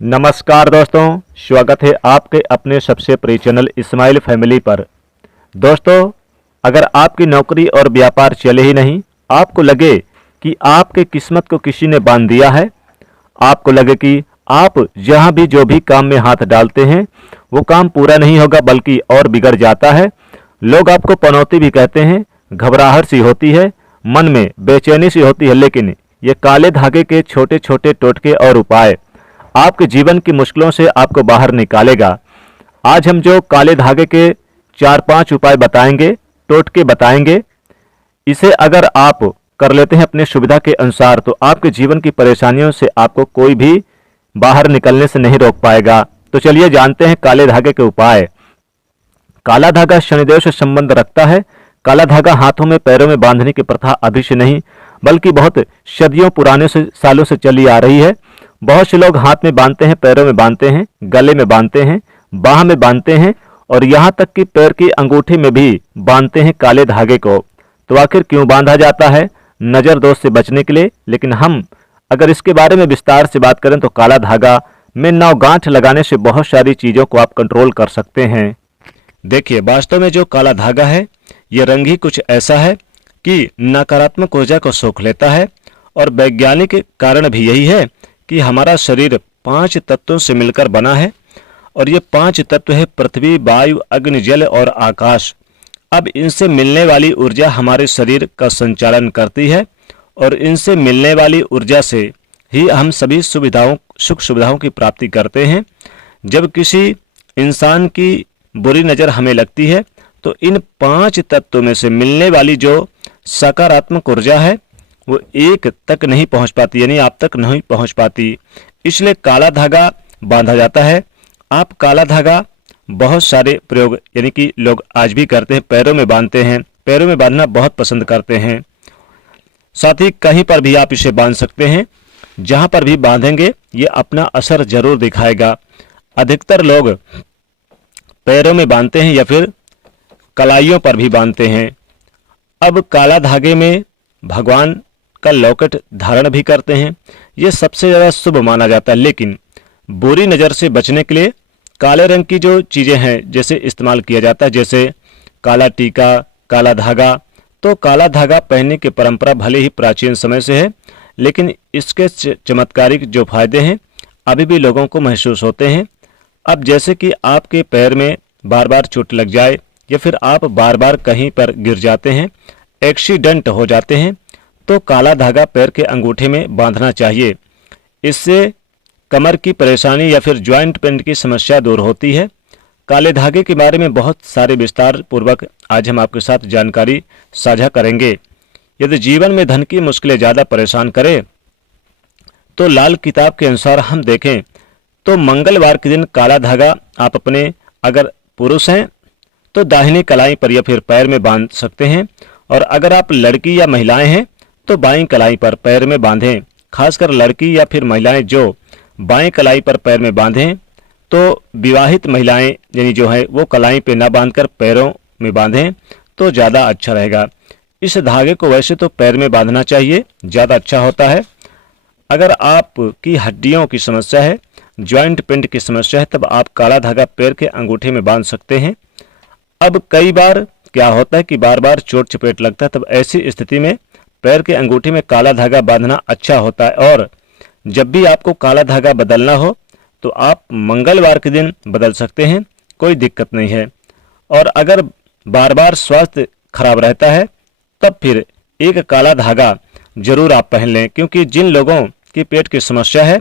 नमस्कार दोस्तों, स्वागत है आपके अपने सबसे प्रिय चैनल इस्माइल फैमिली पर। दोस्तों, अगर आपकी नौकरी और व्यापार चले ही नहीं, आपको लगे कि आपके किस्मत को किसी ने बांध दिया है, आपको लगे कि आप जहां भी जो भी काम में हाथ डालते हैं वो काम पूरा नहीं होगा बल्कि और बिगड़ जाता है, लोग आपको पनौती भी कहते हैं, घबराहट सी होती है, मन में बेचैनी सी होती है, लेकिन ये काले धागे के छोटे छोटे टोटके और उपाय आपके जीवन की मुश्किलों से आपको बाहर निकालेगा। आज हम जो काले धागे के 4-5 उपाय बताएंगे, टोटके बताएंगे, इसे अगर आप कर लेते हैं अपनी सुविधा के अनुसार तो आपके जीवन की परेशानियों से आपको कोई भी बाहर निकलने से नहीं रोक पाएगा। तो चलिए जानते हैं काले धागे के उपाय। काला धागा शनिदेव से संबंध रखता है। काला धागा हाथों में पैरों में बांधने की प्रथा अभी से नहीं बल्कि बहुत सदियों पुराने से सालों से चली आ रही है। बहुत से लोग हाथ में बांधते हैं, पैरों में बांधते हैं, गले में बांधते हैं, बाह में बांधते हैं और यहाँ तक कि पैर की अंगूठी में भी बांधते हैं काले धागे को। तो आखिर क्यों बांधा जाता है? नजर दोष से बचने के लिए। लेकिन हम अगर इसके बारे में विस्तार से बात करें तो काला धागा में नवगांठ लगाने से बहुत सारी चीजों को आप कंट्रोल कर सकते हैं। देखिए, वास्तव में जो काला धागा है ये रंग ही कुछ ऐसा है कि नकारात्मक ऊर्जा को सोख लेता है और वैज्ञानिक कारण भी यही है कि हमारा शरीर 5 तत्वों से मिलकर बना है और ये 5 तत्व है पृथ्वी, वायु, अग्नि, जल और आकाश। अब इनसे मिलने वाली ऊर्जा हमारे शरीर का संचालन करती है और इनसे मिलने वाली ऊर्जा से ही हम सभी सुख सुविधाओं की प्राप्ति करते हैं। जब किसी इंसान की बुरी नज़र हमें लगती है तो इन 5 तत्वों में से मिलने वाली जो सकारात्मक ऊर्जा है वो एक तक नहीं पहुंच पाती, यानी आप तक नहीं पहुंच पाती। इसलिए काला धागा बांधा जाता है। आप काला धागा बहुत सारे प्रयोग यानी कि लोग आज भी करते हैं, पैरों में बांधते हैं, पैरों में बांधना बहुत पसंद करते हैं। साथ ही कहीं पर भी आप इसे बांध सकते हैं, जहां पर भी बांधेंगे ये अपना असर जरूर दिखाएगा। अधिकतर लोग पैरों में बांधते हैं या फिर कलाइयों पर भी बांधते हैं। अब काला धागे में भगवान का लॉकेट धारण भी करते हैं, ये सबसे ज़्यादा शुभ माना जाता है। लेकिन बुरी नज़र से बचने के लिए काले रंग की जो चीज़ें हैं जैसे इस्तेमाल किया जाता है, जैसे काला टीका, काला धागा। तो काला धागा पहनने की परंपरा भले ही प्राचीन समय से है, लेकिन इसके चमत्कारिक जो फायदे हैं अभी भी लोगों को महसूस होते हैं। अब जैसे कि आपके पैर में बार बार चोट लग जाए या फिर आप बार बार कहीं पर गिर जाते हैं, एक्सीडेंट हो जाते हैं, तो काला धागा पैर के अंगूठे में बांधना चाहिए। इससे कमर की परेशानी या फिर जॉइंट पेन की समस्या दूर होती है। काले धागे के बारे में बहुत सारे विस्तार पूर्वक आज हम आपके साथ जानकारी साझा करेंगे। यदि जीवन में धन की मुश्किलें ज़्यादा परेशान करें तो लाल किताब के अनुसार हम देखें तो मंगलवार के दिन काला धागा आप अपने, अगर पुरुष हैं तो दाहिनी कलाई पर या फिर पैर में बांध सकते हैं, और अगर आप लड़की या महिलाएं हैं तो बाईं कलाई पर पैर में बांधें। खासकर लड़की या फिर महिलाएं जो बाईं कलाई पर पैर में बांधें, तो विवाहित महिलाएं यानी जो है वो कलाई पे ना बांधकर पैरों में बांधें तो ज़्यादा अच्छा रहेगा। इस धागे को वैसे तो पैर में बांधना चाहिए, ज़्यादा अच्छा होता है। अगर आपकी हड्डियों की समस्या है, जॉइंट पेन की समस्या है, तब आप काला धागा पैर के अंगूठे में बांध सकते हैं। अब कई बार क्या होता है कि बार बार चोट चपेट लगता है, तब ऐसी स्थिति में पैर के अंगूठे में काला धागा बांधना अच्छा होता है। और जब भी आपको काला धागा बदलना हो तो आप मंगलवार के दिन बदल सकते हैं, कोई दिक्कत नहीं है। और अगर बार बार स्वास्थ्य खराब रहता है तब फिर एक काला धागा जरूर आप पहन लें, क्योंकि जिन लोगों की पेट की समस्या है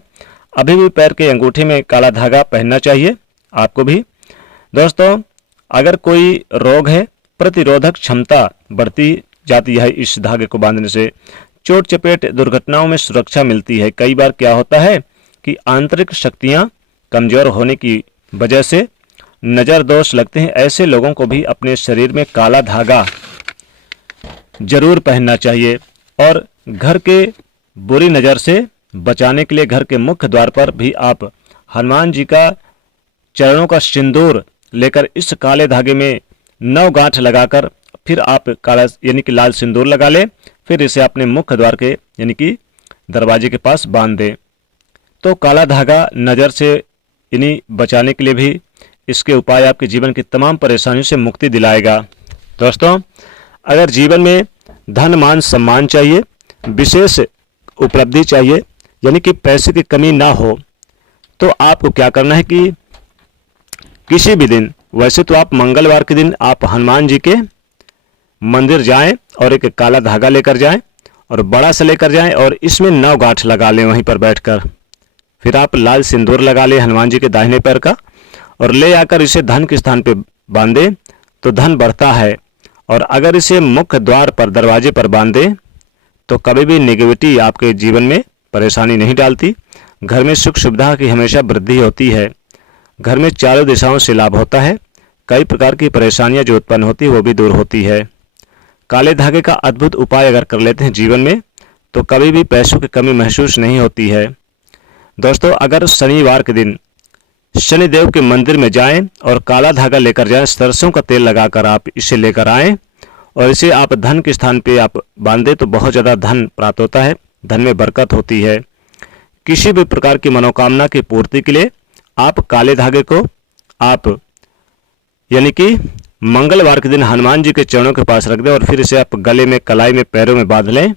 अभी भी पैर के अंगूठे में काला धागा पहनना चाहिए आपको भी। दोस्तों, अगर कोई रोग है, प्रतिरोधक क्षमता बढ़ती जाती है इस धागे को बांधने से। चोट चपेट दुर्घटनाओं में सुरक्षा मिलती है। कई बार क्या होता है कि आंतरिक शक्तियां कमजोर होने की वजह से नज़र दोष लगते हैं। ऐसे लोगों को भी अपने शरीर में काला धागा जरूर पहनना चाहिए। और घर के बुरी नज़र से बचाने के लिए घर के मुख्य द्वार पर भी आप हनुमान जी का चरणों का सिंदूर लेकर इस काले धागे में 9 गांठ लगाकर फिर आप काला यानी कि लाल सिंदूर लगा लें, फिर इसे अपने मुख्य द्वार के यानी कि दरवाजे के पास बांध दें। तो काला धागा नज़र से इन्हीं बचाने के लिए भी इसके उपाय आपके जीवन की तमाम परेशानियों से मुक्ति दिलाएगा। दोस्तों, अगर जीवन में धन मान सम्मान चाहिए, विशेष उपलब्धि चाहिए, यानी कि पैसे की कमी ना हो, तो आपको क्या करना है कि किसी भी दिन, वैसे तो आप मंगलवार के दिन आप हनुमान जी के मंदिर जाएं और एक काला धागा लेकर जाएं और बड़ा सा लेकर जाएं और इसमें 9 गांठ लगा लें वहीं पर बैठकर। फिर आप लाल सिंदूर लगा लें हनुमान जी के दाहिने पैर का और ले आकर इसे धन के स्थान पे बांधे तो धन बढ़ता है। और अगर इसे मुख्य द्वार पर, दरवाजे पर बांधे तो कभी भी नेगेटिविटी आपके जीवन में परेशानी नहीं डालती। घर में सुख सुविधा की हमेशा वृद्धि होती है। घर में चारों दिशाओं से लाभ होता है। कई प्रकार की परेशानियां जो उत्पन्न होती है वो भी दूर होती है। काले धागे का अद्भुत उपाय अगर कर लेते हैं जीवन में तो कभी भी पैसों की कमी महसूस नहीं होती है। दोस्तों, अगर शनिवार के दिन शनिदेव के मंदिर में जाएं और काला धागा लेकर जाएं, सरसों का तेल लगाकर आप इसे लेकर आएं और इसे आप धन के स्थान पे आप बांधें तो बहुत ज़्यादा धन प्राप्त होता है, धन में बरकत होती है। किसी भी प्रकार की मनोकामना की पूर्ति के लिए आप काले धागे को आप यानी कि मंगलवार के दिन हनुमान जी के चरणों के पास रख दें और फिर इसे आप गले में, कलाई में, पैरों में बांध लें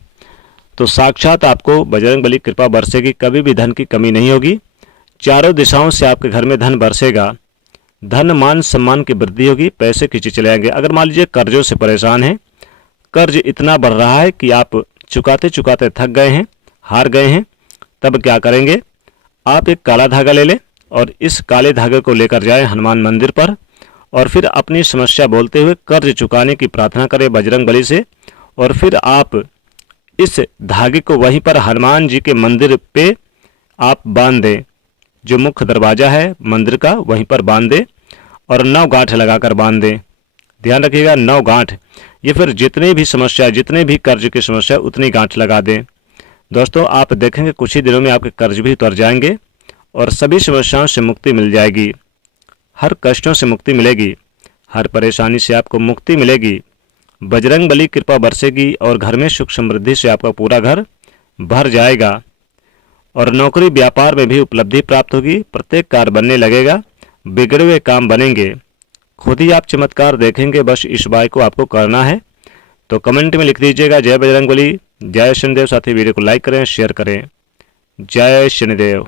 तो साक्षात आपको बजरंगबली कृपा बरसेगी। कभी भी धन की कमी नहीं होगी। चारों दिशाओं से आपके घर में धन बरसेगा। धन मान सम्मान की वृद्धि होगी। पैसे खींचे चले आएंगे। अगर मान लीजिए कर्जों से परेशान हैं, कर्ज इतना बढ़ रहा है कि आप चुकाते चुकाते थक गए हैं, हार गए हैं, तब क्या करेंगे? आप एक काला धागा ले लें और इस काले धागे को लेकर जाएं हनुमान मंदिर पर और फिर अपनी समस्या बोलते हुए कर्ज चुकाने की प्रार्थना करें बजरंगबली से और फिर आप इस धागे को वहीं पर हनुमान जी के मंदिर पे आप बांध दें। जो मुख्य दरवाजा है मंदिर का वहीं पर बांध दें और 9 गांठ लगाकर बांध दें। ध्यान रखिएगा 9 गांठ। ये फिर जितनी भी समस्या, जितने भी कर्ज की समस्या उतनी गांठ लगा दें। दोस्तों, आप देखेंगे कुछ ही दिनों में आपके कर्ज भी उतर जाएंगे और सभी समस्याओं से मुक्ति मिल जाएगी। हर कष्टों से मुक्ति मिलेगी, हर परेशानी से आपको मुक्ति मिलेगी। बजरंगबली कृपा बरसेगी और घर में सुख समृद्धि से आपका पूरा घर भर जाएगा और नौकरी व्यापार में भी उपलब्धि प्राप्त होगी। प्रत्येक कार्य बनने लगेगा, बिगड़े हुए काम बनेंगे। खुद ही आप चमत्कार देखेंगे। बस इस बात को आपको करना है। तो कमेंट में लिख दीजिएगा जय बजरंगबली, जय शनिदेव। साथी वीडियो को लाइक करें, शेयर करें। जय शनिदेव।